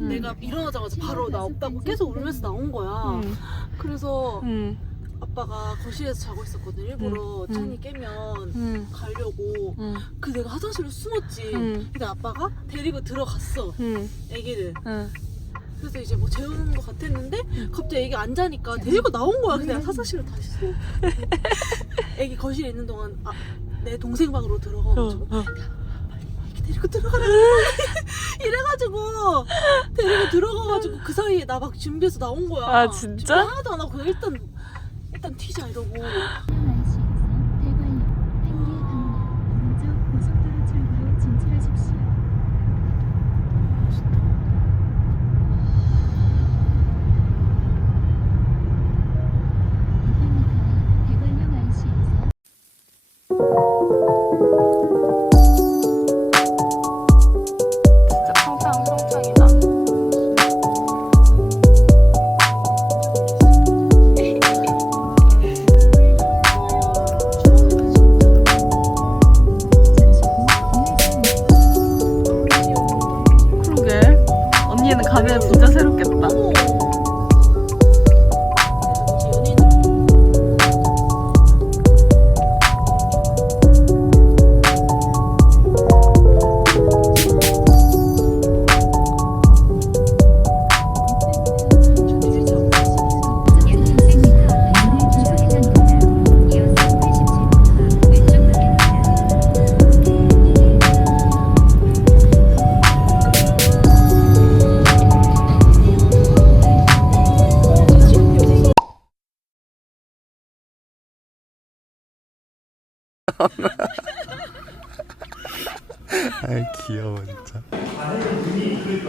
내가 일어나자마자 바로 나 없다고 계속 울면서 나온 거야. 응. 그래서 응. 아빠가 거실에서 자고 있었거든. 일부러 응. 창이 깨면 응. 가려고. 응. 그 내가 화장실로 숨었지. 응. 근데 아빠가 데리고 들어갔어. 응. 애기를. 응. 그래서 이제 뭐 재우는 것 같았는데 갑자기 애기 안 자니까 데리고 나온 거야. 내가 화장실로 다시 서. 애기 거실에 있는 동안 아, 내 동생 방으로 들어가가지고 어, 어. 애기 데리고 들어가라. 이래가지고 데리고 들어가가지고 그 사이에 나 막 준비해서 나온 거야. 아, 진짜? 준비 하나도 안 하고 그냥 일단 일단 튀자 이러고. 아이 귀여워 진짜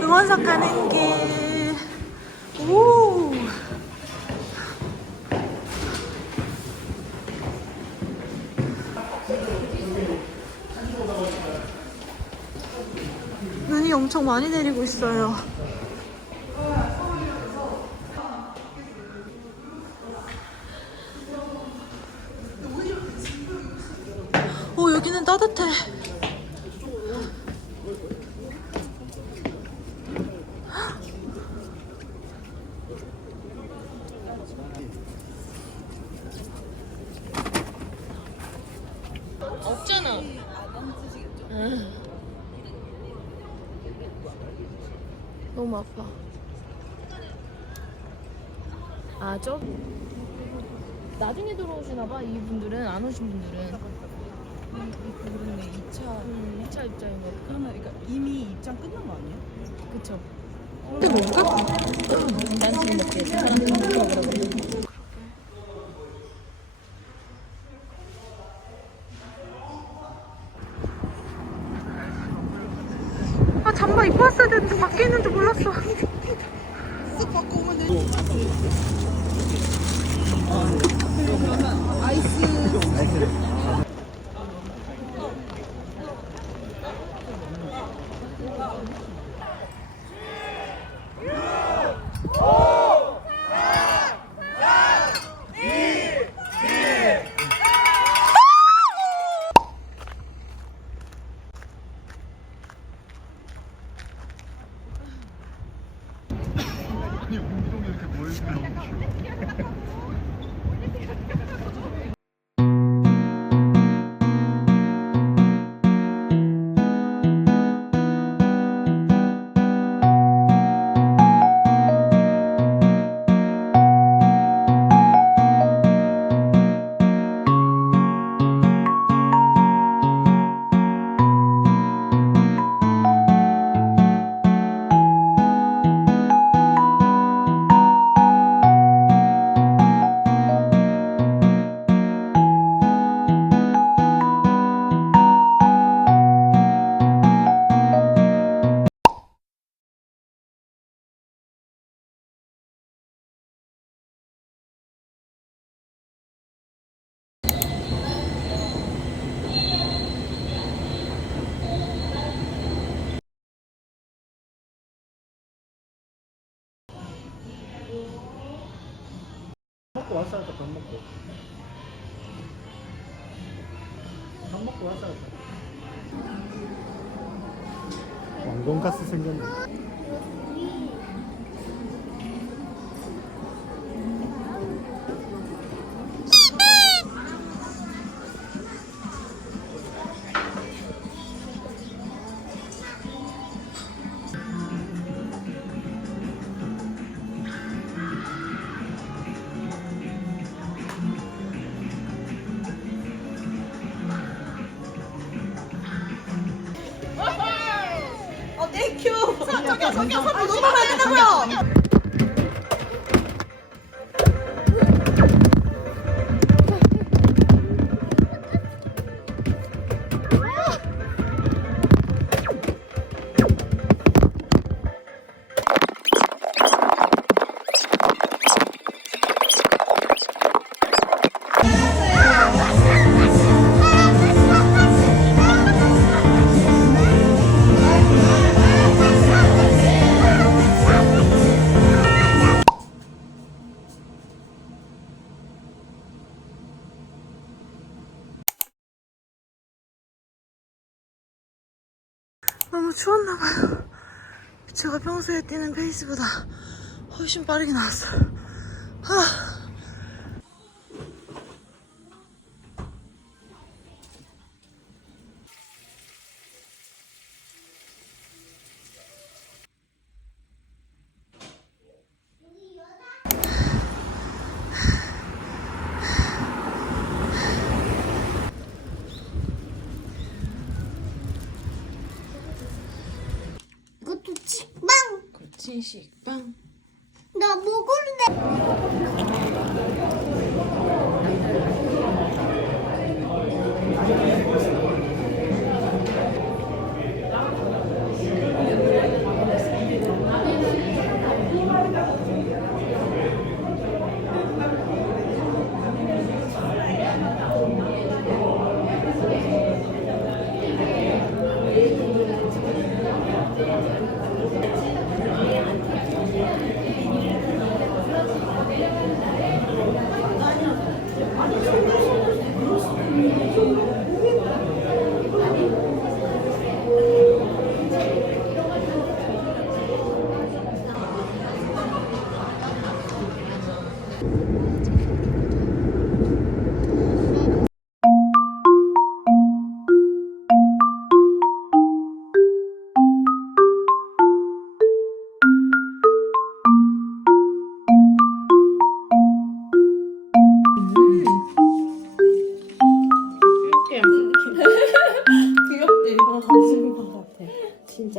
응원석 가는 길. 오. 눈이 엄청 많이 내리고 있어요. 오, 여기는 따뜻해. 없잖아. 너무 아파. 아, 저 나중에 들어오시나 봐. 이분들은 안 오신 분들은. 그러네 2차 음, 2차 입장인 거. 그러면 그러니까 이미 입장 끝난 거 아니에요? 그쵸. 난 지금 먹게 사람들 먹으라고. 아 잠바 입고 왔어야 되는데 밖에 있는 줄 몰랐어. 먹고 왔으니까 밥 먹고. 밥 먹고 왔으니까 왕돈가스 생겼네 你说你要喝普通 너무 추웠나 봐요. 제가 평소에 뛰는 페이스보다 훨씬 빠르게 나왔어요. 하. 이것도 식빵. 그렇지, 식빵. 나 먹을래. Yeah.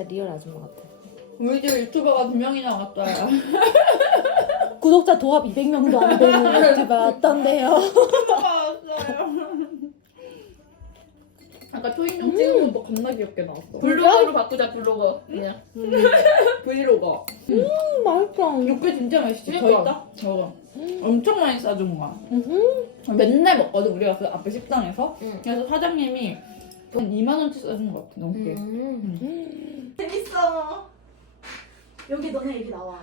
진짜 리얼 아줌마 같아. 우리 집 유튜버가 두 명이 나 왔어요. 구독자 도합 200명도 안 되는 유튜버 왔던데요. 왔어요. 아까 초인종 찍은 것도 겁나 귀엽게 나왔어. 블로거로 바꾸자 블로거. 그냥. 브이로거. 음, 맛있어. 육회 진짜 맛있지. 저 그러니까. 있다? 저거. 엄청 많이 싸준 거야. 맨날 먹거든 우리가 그 앞에 식당에서. 응. 그래서 사장님이 한 2만 원치 싸준 것 같아 넘게. 음. 재밌어. 여기 너네 얘기 나와.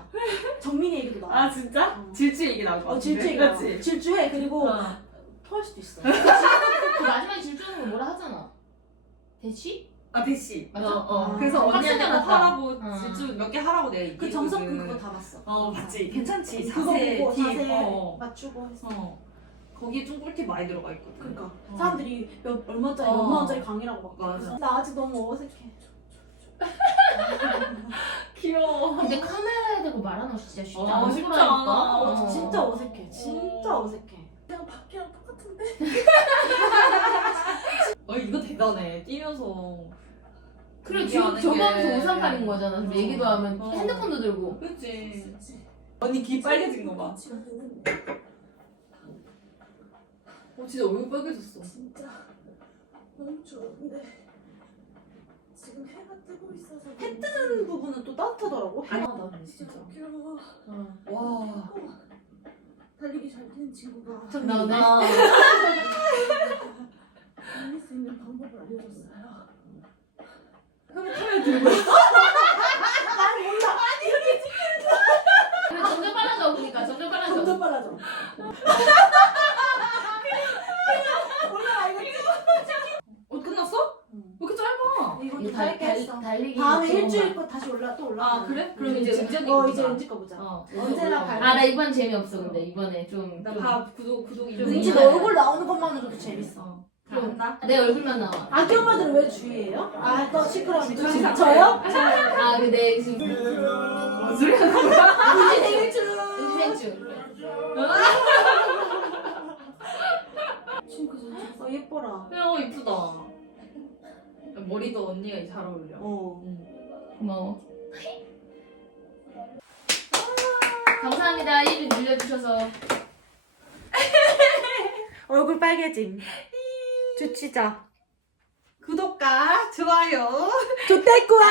정민이 얘기도 나와. 아 진짜? 어. 질주 얘기 나올 것 어, 같은데. 질주 얘기. 그치? 질주해. 그리고 어. 토할 수도 있어. 그 마지막에 질주하는 거 뭐라 하잖아. 대시? 아 대시 맞아. 어, 어. 아. 그래서 언니한테 뭐 확실하다. 하라고 어. 질주 몇 개 하라고 내가 그 얘기했거든. 정석근 그거 다 봤어. 어 봤지. 괜찮지. 그거 자세 보고 팁. 자세 어. 맞추고 했어. 어. 거기에 좀 꿀팁 많이 들어가 있거든. 그러니까 어. 사람들이 몇 얼마짜리 어. 몇만 원짜리 강의라고 막 맞아. 나 아직 너무 어색해. 귀여워. 근데 카메라에 대고 말하는 거 진짜 쉽지 어, 않은 쉽지. 않아. 어, 어. 진짜 어색해. 진짜 어 색해. 그냥 밖이랑 똑같은데. 어 이거 대단해. 뛰면서. 그래 지금 얘기하는 저거 게. 하면서 오삼팔인 거잖아. 그럼 어. 얘기도 하면 어. 핸드폰도 들고. 그치. 언니 귀 빨개진 거 봐. 어 진짜 얼굴 빨개졌어. 진짜 너무 추운데 지금 해가 뜨고 있어서 해 뜨는 부분은 또 따뜻하더라고. 해가 나 진짜. 귀여워. 와. 달리기 잘 뛰는 친구가 나오네. 달릴 수 있는 방법을 알려줬어요. 형이 카메라 들고 있어? 그래 점점 빨라져 그러니까 점점 빨라져. 점점 빨라져. 올라가 이거 어 끝났어? 왜 이렇게 짧게 달, 했어. 달, 달리기 다음에 일주일. 거 다시 올라 또 올라. 아 그래? 그럼 이제 진짜. 은정이 어 이제. 은지 거 보자. 어. 언제나 갈. 아나 이번 재미없어 근데 이번에 좀. 나 좀- 다 구독 구독 이름. 은지 너 얼굴 나오는 것만으로도 재밌어. 그런다. 내 얼굴만 나와. 아기 엄마들은 왜 주의해요? 아또 시끄러우니까. 진짜. 저요? 아 근데 지금 뭔 소리 하는 거야? 은지 생일 축. 은생주. 춤그 전 어, 예뻐라. 야. 머리도 언니가 잘 어울려. 어. 고마워. 감사합니다. 1위 늘려주셔서. 얼굴 빨개짐. 주치자. 구독과 좋아요. 좋대꾸아.